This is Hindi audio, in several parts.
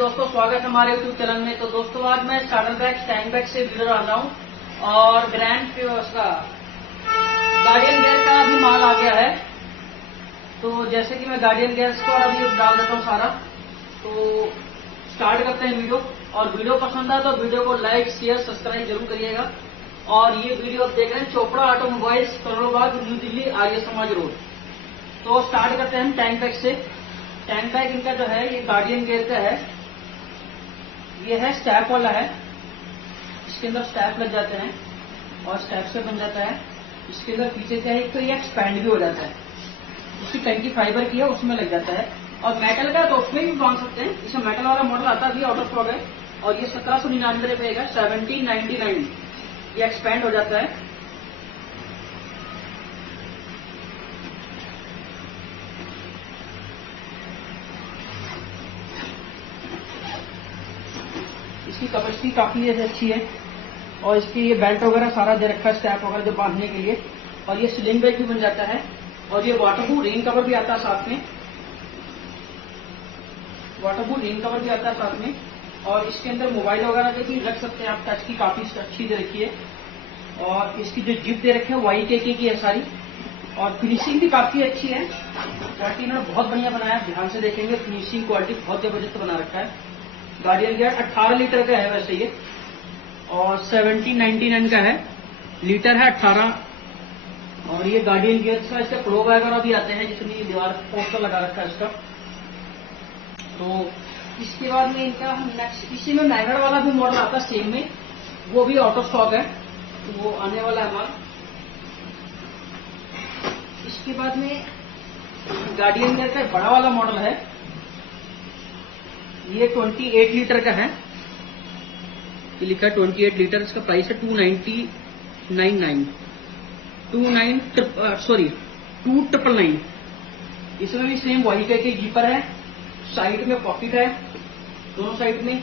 दोस्तों, स्वागत है हमारे यूट्यूब चैनल में। तो दोस्तों, आज मैं स्टार्टर बैग टैंक बैग से वीडियो डाल रहा हूँ और ग्रैंड का गार्डियन गेयर का भी माल आ गया है। तो जैसे कि मैं गार्डियन गेयर्स को अभी डाल देता हूँ सारा। तो स्टार्ट करते हैं वीडियो। और वीडियो पसंद आए तो वीडियो को लाइक शेयर सब्सक्राइब जरूर करिएगा। और ये वीडियो आप देख रहे हैं चोपड़ा ऑटोमोबाइल्स, करोड़ों बाग, न्यू दिल्ली, आर्य समाज रोड। तो स्टार्ट करते हैं हम टैंक बैग से। टैंक बैग इनका जो है ये गार्डियन गेयर का है। ये है स्टैप वाला है। इसके अंदर स्टैप लग जाते हैं और स्टैप से बन जाता है। इसके अंदर पीछे से एक तो ये एक्सपैंड भी हो जाता है। उसकी टंकी फाइबर की है, उसमें लग जाता है। और मेटल का तो उसमें भी बांध सकते हैं। इसमें मेटल वाला मॉडल आता है, आउट ऑफ स्टॉक है। और ये 1799 रुपए का 1799 ये एक्सपैंड हो जाता है। इसकी कैपेसिटी काफी अच्छी है। और इसकी ये बेल्ट वगैरह सारा दे रखा है, स्टैप वगैरह जो बांधने के लिए। और ये स्लिंग बैग भी बन जाता है। और ये वाटरप्रूफ रेन कवर भी आता है साथ में। वाटरप्रूफ रेन कवर भी आता है साथ में। और इसके अंदर मोबाइल वगैरह जो भी रख सकते हैं आप। टच की काफी अच्छी दे रखी है। और इसकी जो जिप दे रखी है YKK की है सारी। और फिनिशिंग भी काफी अच्छी है। क्वालिटी इन्होंने बहुत बढ़िया बनाया है, ध्यान से देखेंगे। फिनिशिंग क्वालिटी बहुत जबरदस्त बना रखा है। गार्डियन गेयर 18 लीटर का है वैसे ये। और 1799 का है। लीटर है 18। और ये गार्डियन गेयर का इसका प्रो वगैरह भी आते हैं, जिसमें दीवार पोस्टर लगा रखा है इसका। तो इसके बाद में इनका नेक्स्ट इसी में मैग्नेट वाला भी मॉडल आता है सेम में। वो भी आउट ऑफ स्टॉक है, तो वो आने वाला है हमारा। इसके बाद में गार्डियन गेयर का बड़ा वाला मॉडल है। ये 28 लीटर का है। ये लिखा है 28 लीटर। इसका प्राइस है 2999 2999। इसमें भी सेम YKK जीपर है। साइड में पॉकेट है, दोनों साइड में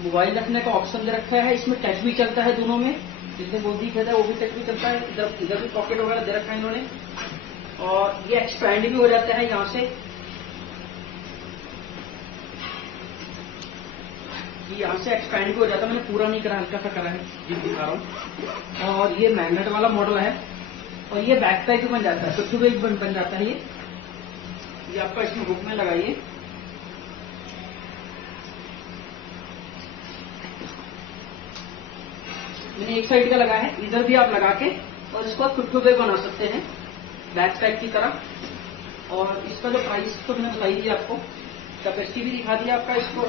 मोबाइल रखने का ऑप्शन दे रखा है। इसमें टच भी चलता है दोनों में, जिसमें गोदी कहता है वो भी टच भी चलता है। इधर भी पॉकेट वगैरह दे रखा है इन्होंने। और ये एक्सपैंड भी हो जाता है यहाँ से। यहाँ से एक्सपैंड भी हो जाता है। मैंने पूरा नहीं करा, हल्का सा करा है, जिप दिखा रहा हूँ। और ये मैग्नेट वाला मॉडल है। और ये बैक पैक भी बन जाता है, पिट्ठू बैग बन जाता है ये आपका इसमें हुक में लगाइए। मैंने एक साइड का लगा है, इधर भी आप लगा के और इसको आप पिट्ठू बैग बना सकते हैं बैक पैक की तरह। और इसका जो प्राइस तो मैंने बताई दी आपको, कैपेसिटी भी दिखा दी आपका। इसको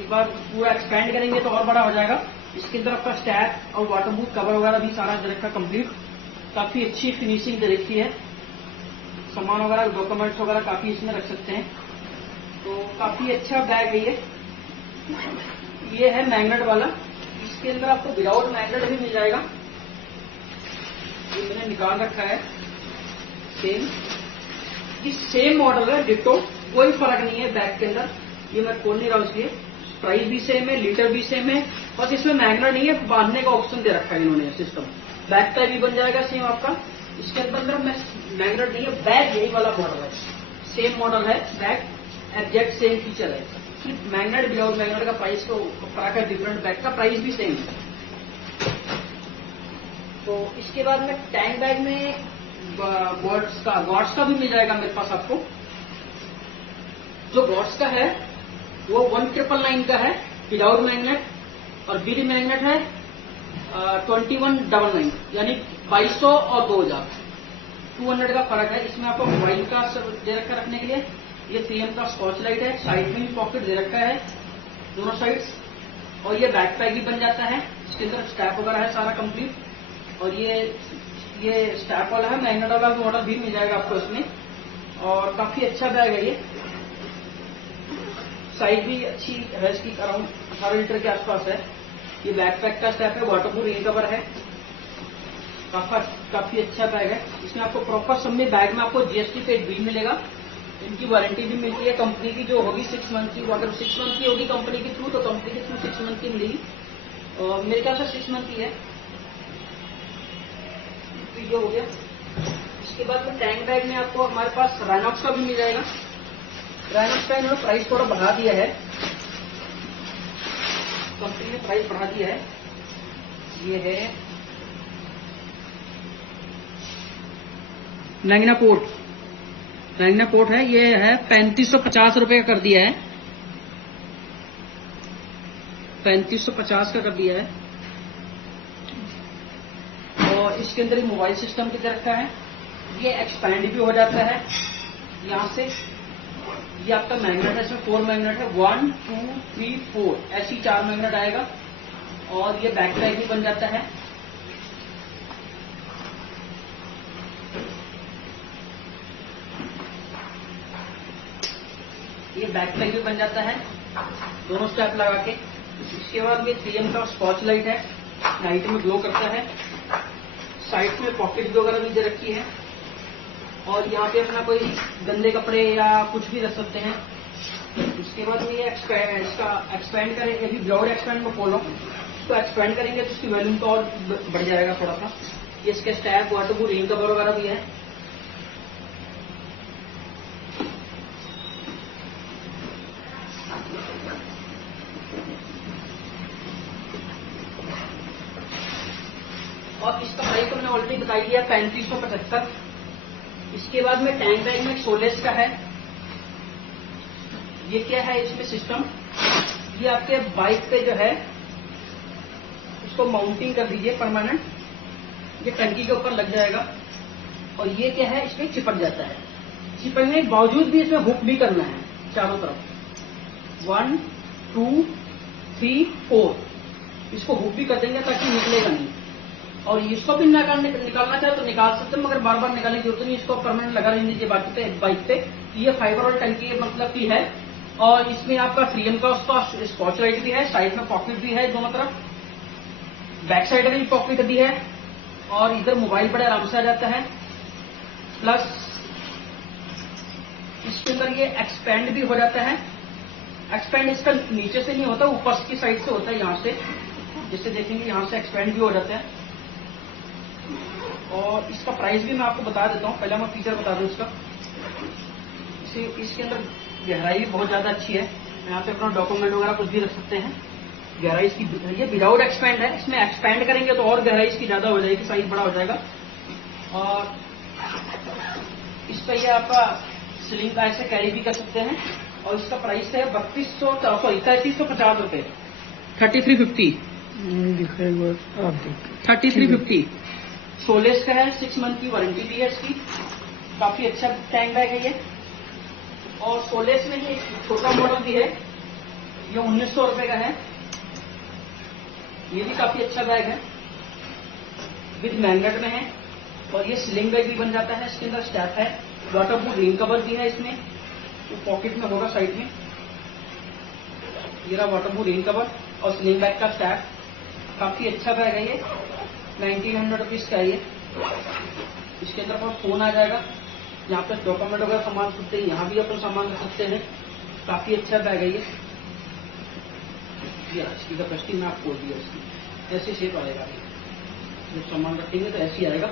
एक बार पूरा एक्सपैंड करेंगे तो और बड़ा हो जाएगा। इसके अंदर आपका स्टैप और वाटरप्रूफ कवर वगैरह भी सारा दे रखा कंप्लीट। काफी अच्छी फिनिशिंग दे रखी है। सामान वगैरह डॉक्यूमेंट्स वगैरह काफी इसमें रख सकते हैं। तो काफी अच्छा बैग है ये है मैग्नेट वाला। इसके अंदर आपको विदाउट मैग्नेट भी मिल जाएगा। ये मैंने निकाल रखा है सेम। ये सेम मॉडल है, डिटो, कोई फर्क नहीं है बैग के अंदर। ये मैं खोल नहीं रहा हूँ, इसलिए प्राइस भी सेम है, लीटर भी सेम है। बस इसमें मैग्नेट नहीं है, बांधने का ऑप्शन दे रखा है इन्होंने सिस्टम। बैक टाइप भी बन जाएगा सेम आपका। इसके अंदर मैग्नेट नहीं है, बैग यही वाला मॉडल है, सेम मॉडल है। बैग एग्जैक्ट सेम फीचर है। सिर्फ मैग्नेट विदाउट मैग्नेट का प्राइस को फर्क है, डिफरेंट। बैग का प्राइस भी सेम है। तो इसके बाद में टैंक बैग में गॉड्स का भी मिल जाएगा मेरे पास आपको। जो गॉड्स का है वो 1999 का है विदाउट मैग्नेट। और विद मैग्नेट है 2199, यानी 2200 और 2000, 200 का फर्क है। इसमें आपको मोबाइल का दे रखा रखने के लिए। ये 3M का स्कॉच लाइट है। साइड में भी पॉकेट दे रखा है दोनों साइड्स। और ये बैक पैक भी बन जाता है। इसके अंदर स्टैप वगैरह है सारा कंप्लीट। और ये स्टैप वाला है, मैग्नेट वाला मॉडल भी मिल जाएगा आपको इसमें। और काफी अच्छा बैग है ये। साइज भी अच्छी है इसकी, अराउंड 18 लीटर के आसपास है। ये बैक पैक का स्टैप है, वाटरप्रूफ रेन कवर है। काफी अच्छा बैग है। इसमें आपको प्रॉपर सब में बैग में आपको GST पेड बिल मिलेगा। इनकी वारंटी भी मिलती है कंपनी की, जो होगी 6 मंथ की। अगर 6 मंथ की होगी कंपनी के थ्रू, तो कंपनी के थ्रू 6 मंथ की मिलेगी। मेरे ख्याल से 6 मंथ की है। वीडियो हो गया। इसके बाद में टैंक बैग में आपको हमारे पास राइनॉक्स का भी मिल जाएगा। राइनॉक्स का इन्होंने प्राइस थोड़ा बढ़ा दिया है। कंपनी ने प्राइस बढ़ा दिया है। ये है मैग्ना पोर्ट है, ये है 3550 रुपए का कर दिया है, 3550 का कर दिया है। और इसके अंदर मोबाइल सिस्टम की रखा है। ये एक्सपैंड भी हो जाता है यहाँ से। ये आपका मैग्नेट है, इसमें 4 मैग्नेट है, 1 2 3 4 ऐसी 4 मैग्नेट आएगा। और ये बैक पैक भी बन जाता है। ये बैक पैक भी बन जाता है दोनों स्टेप लगा के। इसके बाद ये 3M का स्कॉच लाइट है, नाइट में ग्लो करता है। साइड में पॉकेट वगैरह भी दे रखी है। और यहाँ पे अपना कोई गंदे कपड़े या कुछ भी रख सकते हैं। उसके बाद ये इसका एक्सपैंड करेंगे, अभी ब्लाउड एक्सपैंड में खोलो तो एक्सपैंड करेंगे तो उसकी वॉल्यूम तो और बढ़ जाएगा थोड़ा सा। ये इसके स्टैप वाटरप्रूफ रेन कवर वगैरह भी है। और इसका प्राइस तो मैंने ऑलरेडी बता दिया 3575। इसके बाद में टैंक बैग में सोलेस का है। ये क्या है इसमें सिस्टम, ये आपके बाइक पे जो है उसको माउंटिंग कर दीजिए परमानेंट, ये टंकी के ऊपर लग जाएगा। और ये क्या है इसमें चिपक जाता है। चिपकने के बावजूद भी इसमें हुक भी करना है चारों तरफ, 1 2 3 4 इसको हुक भी कर देंगे ताकि निकलेगा नहीं। और इसको भी निकालना चाहे तो निकाल सकते हैं, मगर बार बार निकालने की जरूरत नहीं, इसको परमानेंट लगा रहने दीजिए बाइक पे। ये फाइबर वाली टंकी मतलब की है। और इसमें आपका 3M का उसका स्कॉच लाइट भी है, साइड में पॉकेट भी है दोनों तरफ, बैक साइड में भी पॉकेट भी है। और इधर मोबाइल बड़े आराम से आ जाता है। प्लस इसके अंदर ये एक्सपैंड भी हो जाता है। एक्सपैंड इसका नीचे से नहीं होता, ऊपर की साइड से होता है, यहाँ से जिससे देखेंगे यहाँ से एक्सपैंड भी हो जाता है। और इसका प्राइस भी मैं आपको बता देता हूँ, पहले मैं फीचर बता दूं इसका। इसके अंदर गहराई भी बहुत ज्यादा अच्छी है, यहाँ पे अपना डॉक्यूमेंट वगैरह कुछ भी रख सकते हैं। गहराई इसकी, ये विदाउट एक्सपैंड है, इसमें एक्सपैंड करेंगे तो और गहराई इसकी ज्यादा हो जाएगी, साइज बड़ा हो जाएगा। और इस पर यह आपका स्लिंग का ऐसे कैरी भी कर सकते हैं। और इसका प्राइस है 3350 रुपए, 3350 3350। सोलेस का है, 6 मंथ की वारंटी भी है इसकी। काफी अच्छा टैंक बैग है ये। और सोलेस में ये छोटा मॉडल भी है, ये 1900 रुपए का है। ये भी काफी अच्छा बैग है, विद मैग्नेट में है। और ये स्लिंग बैग भी बन जाता है, इसके अंदर स्टैप है, वाटरप्रूफ रेन कवर भी है इसमें, तो पॉकेट में होगा साइड में। ये रहा वाटरप्रूफ रेन कवर और स्लिंग बैग का स्टैप। काफी अच्छा बैग है ये, 1900 रुपीज का है ये। इसके अंदर पर फोन आ जाएगा, यहाँ पे डॉक्यूमेंट वगैरह सामान सकते हैं, यहाँ भी अपन सामान रख सकते हैं। काफी अच्छा बैग है ये। इसकी कैपेसिटी में आपको दिया, इसकी ऐसे शेप आएगा, जब सामान रखेंगे तो ऐसे आएगा।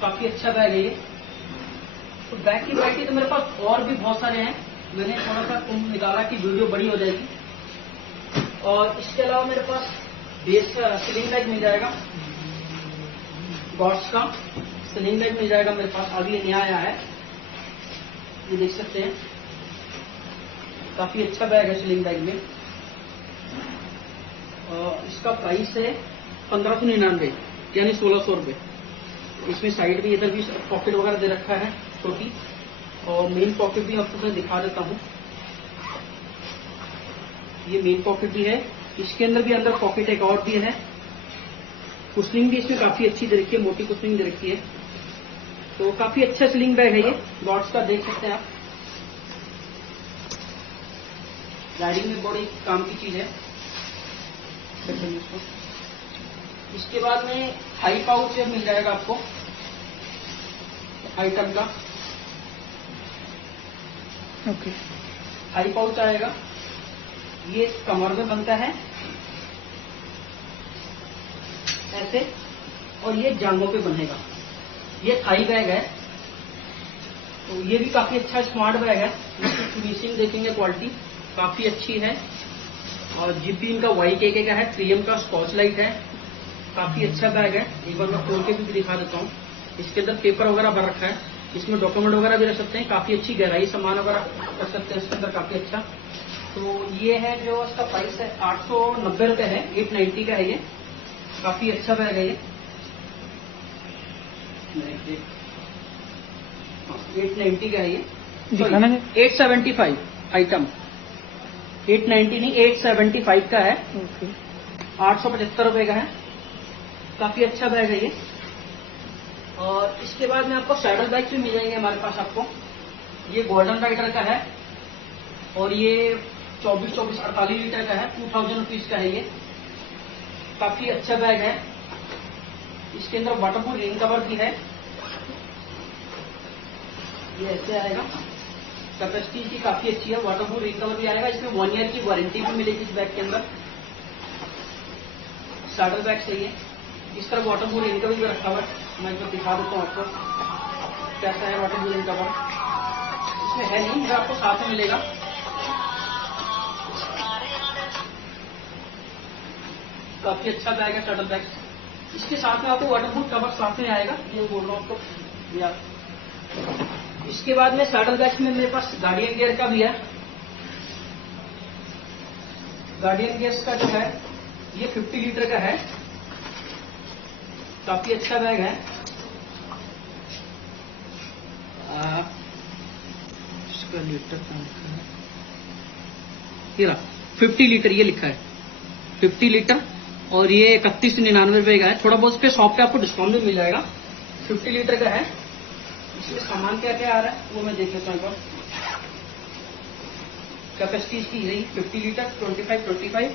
काफी अच्छा बैग है ये। तो बैग की वैरायटी तो मेरे पास और भी बहुत सारे हैं, मैंने थोड़ा सा निकाला कि वीडियो बड़ी हो जाएगी। और इसके अलावा मेरे पास बेस का स्लिंग बैग मिल जाएगा, बॉट्स का स्लिंग बैग मिल जाएगा मेरे पास, अभी नया आया है, ये देख सकते हैं। काफी अच्छा बैग है स्लिंग बैग में। इसका प्राइस है 1599 यानी 1600 रुपए। इसमें साइड में इधर भी पॉकेट वगैरह दे रखा है छोटी, और मेन पॉकेट भी आपको मैं दिखा देता हूँ। ये मेन पॉकेट भी है, इसके अंदर भी अंदर पॉकेट एक और भी है। कुशनिंग भी इसमें काफी अच्छी दे रखी है, मोटी कुशनिंग दे रखी है। तो काफी अच्छा स्लिंग बैग है ये, डॉट्स का देख सकते हैं आप। राइडिंग में बड़ी काम की चीज है। इसके बाद में हाई पाउच मिल जाएगा आपको, हाई टब का। ओके, हाई पाउच आएगा, ये कमर में बनता है ऐसे, और ये जांघों पे बनेगा। ये थाई बैग है, तो ये भी काफी अच्छा स्मार्ट बैग है। इसकी फिनिशिंग देखेंगे, क्वालिटी काफी अच्छी है। और जिप भी इनका YKK का है, 3M का स्कॉच लाइट है। काफी अच्छा बैग है, एक बार मैं खोल के भी दिखा देता हूँ। इसके अंदर पेपर वगैरह भर रखा है, इसमें डॉक्यूमेंट वगैरह भी रख सकते हैं। काफी अच्छी गहराई सामान वगैरह रख सकते हैं इसके अंदर, काफी अच्छा। तो ये है जो इसका प्राइस है 890 रुपए है, 890 का है ये। काफी अच्छा बैग है ये, 890 का है ये। 875 आइटम, 890 नहीं 875 का है। 875 रुपए का है, काफी अच्छा बैग है ये। और इसके बाद में आपको सैडल बैग भी मिल जाएंगे हमारे पास आपको। ये गोल्डन राइडर का है और ये 48 लीटर का है, 2000 रुपीज का है ये। काफी अच्छा बैग है, इसके अंदर वाटरप्रूफ रेन कवर भी है। ये ऐसे आएगा, कैपेसिटी इसकी काफी अच्छी है, वाटरप्रूफ रेन कवर भी आएगा। इसमें 1 ईयर की वारंटी भी मिलेगी इस बैग के अंदर। सैडल बैग सही है, इस तरह वाटरप्रूफ रेन कवर भी रखा हुआ है। मैं इसको दिखा देता हूँ आपको कैसा है वाटरप्रूफ रेन कवर। इसमें है नहीं, जो आपको साथ में मिलेगा। काफी अच्छा बैग है सैडल बैग। इसके साथ में आपको वाटरप्रूफ कवर साथ में आएगा, ये बोल रहा हूँ आपको या। इसके बाद में सैडल बैग में मेरे पास गार्डियन गियर का भी है। गार्डियन गियर्स का जो है ये 50 लीटर का है, काफी अच्छा बैग है। इसका लीटर कहाँ लिखा है, ये 50 लीटर ये लिखा है, 50 लीटर। और ये 3199 रुपए का है। थोड़ा बहुत पे शॉप पे आपको डिस्काउंट भी मिल जाएगा। 50 लीटर का है। इसमें सामान क्या क्या आ रहा है वो मैं देख लेता हूँ एक बार। कैपेसिटी इसकी रही 50 लीटर, 25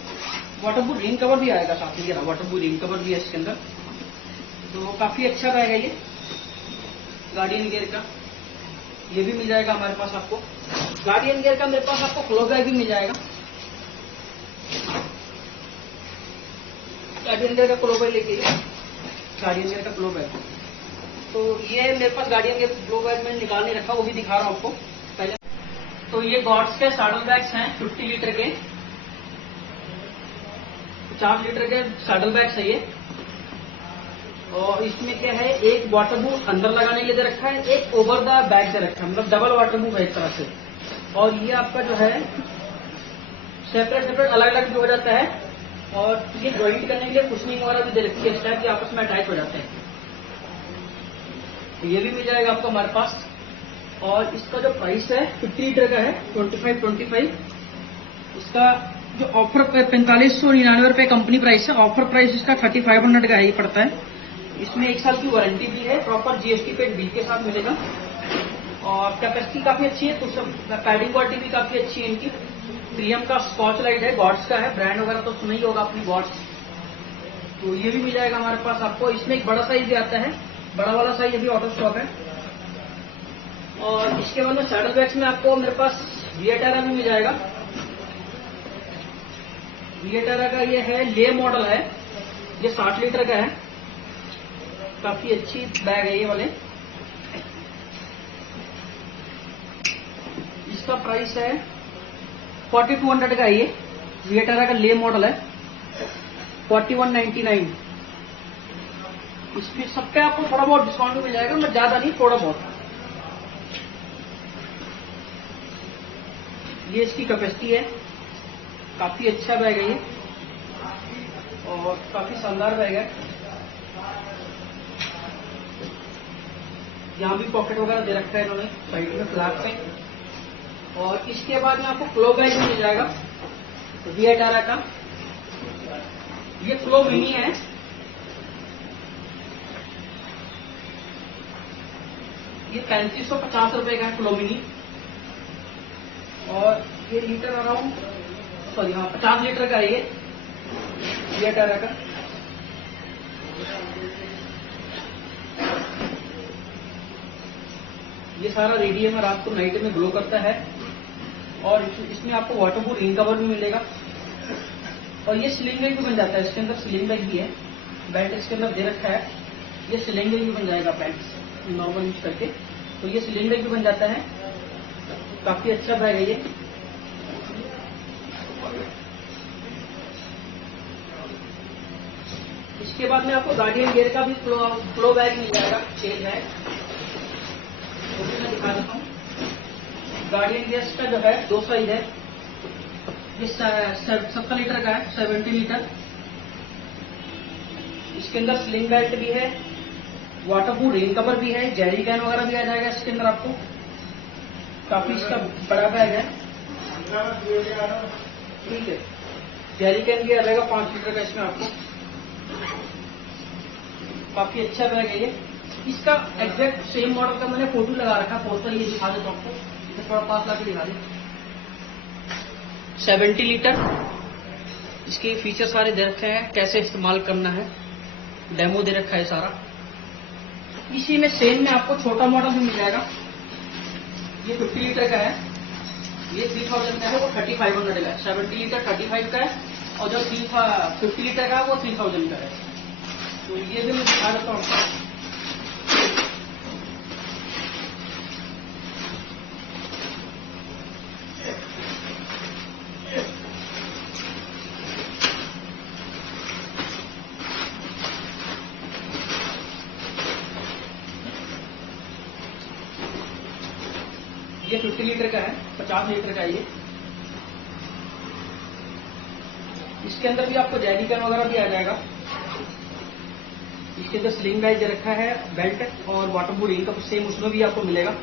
वाटरप्रूफ रेन कवर भी आएगा साथ में। वाटरप्रूफ रेन कवर भी है इसके अंदर, तो काफी अच्छा रहेगा ये गार्डियन गियर का। ये भी मिल जाएगा हमारे पास आपको। गार्डियन गियर का मेरे पास आपको क्लो बैग भी मिल जाएगा। गार्डियन गियर का क्लो बैग लेके, गार्डियन गियर का क्लो बैग। तो ये मेरे पास गार्डियन गियर क्लो बैग मैंने निकाल नहीं रखा, वो भी दिखा रहा हूँ आपको पहले। तो ये गॉड्स के सैडल बैग्स हैं 50 लीटर के, 50 लीटर के सैडल बैग्स है ये। और इसमें क्या है, एक वाटरप्रूफ अंदर लगाने के लिए दे रखा है, एक ओवर द बैग दे रखा है, मतलब डबल वाटरप्रूफ है एक तरह से। और ये आपका जो है सेपरेट अलग अलग भी हो जाता है। और ये जॉइंट करने के लिए कुशनिंग वगैरह भी दे रखी है, इस टाइप के आपस में अटैच हो जाते हैं। तो ये भी मिल जाएगा आपको हमारे पास। और इसका जो प्राइस है 50 लीटर का है, 25। इसका जो ऑफर 4599 रुपए कंपनी प्राइस है, ऑफर प्राइस इसका 3500 का ही पड़ता है। इसमें 1 साल की वारंटी भी है, प्रॉपर GST पेड बिल के साथ मिलेगा। और कैपेसिटी काफी अच्छी है, कुछ पैडिंग क्वालिटी भी काफी अच्छी है इनकी। 3M का स्कॉच लाइट है, गॉड्स का है, ब्रांड वगैरह तो सुना ही होगा अपनी गॉड्स। तो ये भी मिल जाएगा हमारे पास आपको। इसमें एक बड़ा साइज भी आता है, बड़ा वाला साइज अभी ऑटो स्टॉक है। और इसके बाद में सैडल बैग्स में आपको मेरे पास विएटारा भी मिल जाएगा। विएटारा का ये है, ले मॉडल है, ये 60 लीटर का है। काफी अच्छी बैग है ये वाले। इसका प्राइस है 4200 का है ये। विएटारा का ले मॉडल है, 4199। इसमें सब पे आपको थोड़ा बहुत डिस्काउंट भी मिल जाएगा, मतलब ज्यादा नहीं, थोड़ा बहुत। ये इसकी कैपेसिटी है, काफी अच्छा बैग है ये और काफी शानदार बैग है। यहाँ भी पॉकेट वगैरह दे रखा है इन्होंने साइड में फ्लैप पे। और इसके बाद में आपको फ्लो बैग भी मिल जाएगा विएटारा का। ये फ्लो मिनी है, ये 3550 रुपए का है फ्लो मिनी। और ये लीटर अराउंड 50 लीटर का है ये विएटारा का। ये सारा रेडियम रात को नाइट में ग्लो करता है। और इसमें आपको वाटरप्रूफ रेन कवर भी मिलेगा। और ये स्लिंग बैग भी बन जाता है, इसके अंदर स्लिंग बैग भी है, बेल्ट इसके अंदर दे रखा है। ये स्लिंग बैग भी बन जाएगा पैंट नॉर्मल यूज करके, तो ये स्लिंग बैग भी बन जाता है। काफी अच्छा बैग है ये। इसके बाद में आपको गार्डियन गियर का भी फ्लो बैग मिल जाएगा, चेन है, वो भी मैं दिखा देता हूँ। गार्डियन गियर का जो है 2 साइज है, ये 70 लीटर का है, 70 लीटर। इसके अंदर स्लिंग बेल्ट भी है, वाटरप्रूफ रेन कवर भी है, जेरी कैन वगैरह भी आ जाएगा इसके अंदर आपको। काफी इसका बड़ा बैग है, ठीक है। जेरी कैन भी आ जाएगा 5 लीटर का इसमें आपको। काफी अच्छा बैग है ये। इसका एग्जैक्ट सेम मॉडल का मैंने फोटो लगा रखा, पोस्टर ये दिखा देता हूँ आपको, इसे थोड़ा पास लाके दिखा दे। 70 लीटर, इसके फीचर सारे दे रखे हैं, कैसे इस्तेमाल करना है, डेमो दे रखा है सारा। इसी में सेम में आपको छोटा मॉडल भी मिल जाएगा। ये 50 लीटर का है, ये 3000 का है, वो 3500 का है। 70 लीटर 35 का है, और जो 50 लीटर का है वो 3000 का है। तो ये भी मैं दिखा देता हूँ। ये 50 लीटर का है, 50 लीटर का है ये। इसके अंदर भी आपको जेरी कैन वगैरह भी आ जाएगा। इसके अंदर स्लिंग बैग दे रखा है, बेल्ट और वाटरप्रूफ रेन कवर सेम उसमें भी आपको मिलेगा।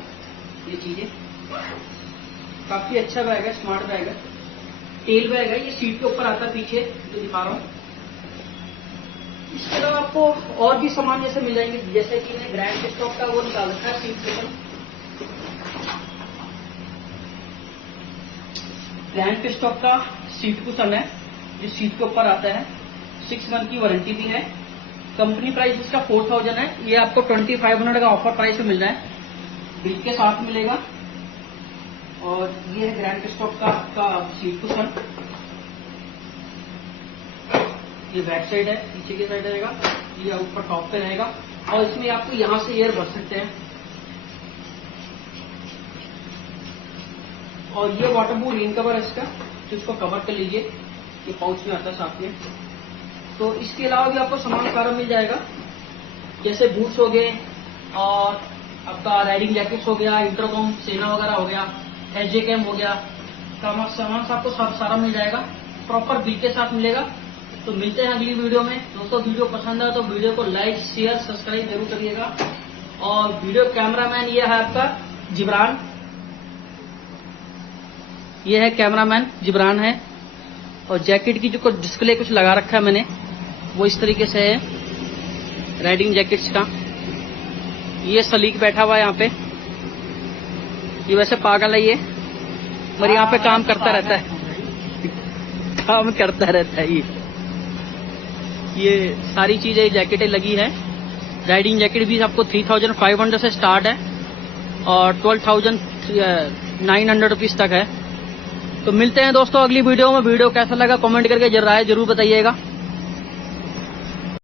ये चीजें काफी अच्छा बैग है, स्मार्ट बैग है, टेल बैग है, ये सीट के ऊपर आता है पीछे जो दिखा रहा हूँ। इसके अलावा आपको और भी सामान जैसे मिल जाएंगे, जैसे कि मैंने ग्रैंड स्टॉक का वो निकाल रखा है, सीट के ऊपर ग्रैंड स्टॉक का सीट कुशन है, जो सीट के ऊपर आता है। 6 मंथ की वारंटी भी है। कंपनी प्राइस इसका 4000 है, ये आपको 2500 का ऑफर प्राइस में मिल रहा है, बिल के साथ मिलेगा। और ये है ग्रैंड स्टॉक का आपका सीट कुशन। ये बैक साइड है, पीछे की साइड रहेगा, ये ऊपर टॉप पे रहेगा, और इसमें आपको यहाँ से एयर भर सकते हैं। और ये वाटरप्रूफ रेन कवर है इसका, तो इसको कवर कर लीजिए, ये पाउच में आता है साथ में। तो इसके अलावा भी आपको सामान सारा मिल जाएगा, जैसे बूट्स हो गए, और आपका राइडिंग जैकेट्स हो गया, इंटरकॉम सेना वगैरह हो गया, एसजे कैम हो गया, सामान आपको सारा मिल जाएगा, प्रॉपर बिल के साथ मिलेगा। तो मिलते हैं अगली वीडियो में। दोस्तों वीडियो पसंद आए तो वीडियो को लाइक शेयर सब्सक्राइब जरूर करिएगा। और वीडियो कैमरामैन ये है आपका जिब्रान, ये है कैमरामैन जिब्रान है। और जैकेट की जो डिस्प्ले कुछ लगा रखा है मैंने, वो इस तरीके से है राइडिंग जैकेट्स का। ये सलीक बैठा हुआ है यहाँ पे, ये वैसे पागल है ये, मगर यहाँ पे काम करता रहता है, काम करता रहता है ये सारी चीजें जैकेटें लगी है। राइडिंग जैकेट भी आपको 3500 से स्टार्ट है और 12,900 रुपीज तक है। तो मिलते हैं दोस्तों अगली वीडियो में। वीडियो कैसा लगा कमेंट करके राय जरूर बताइएगा।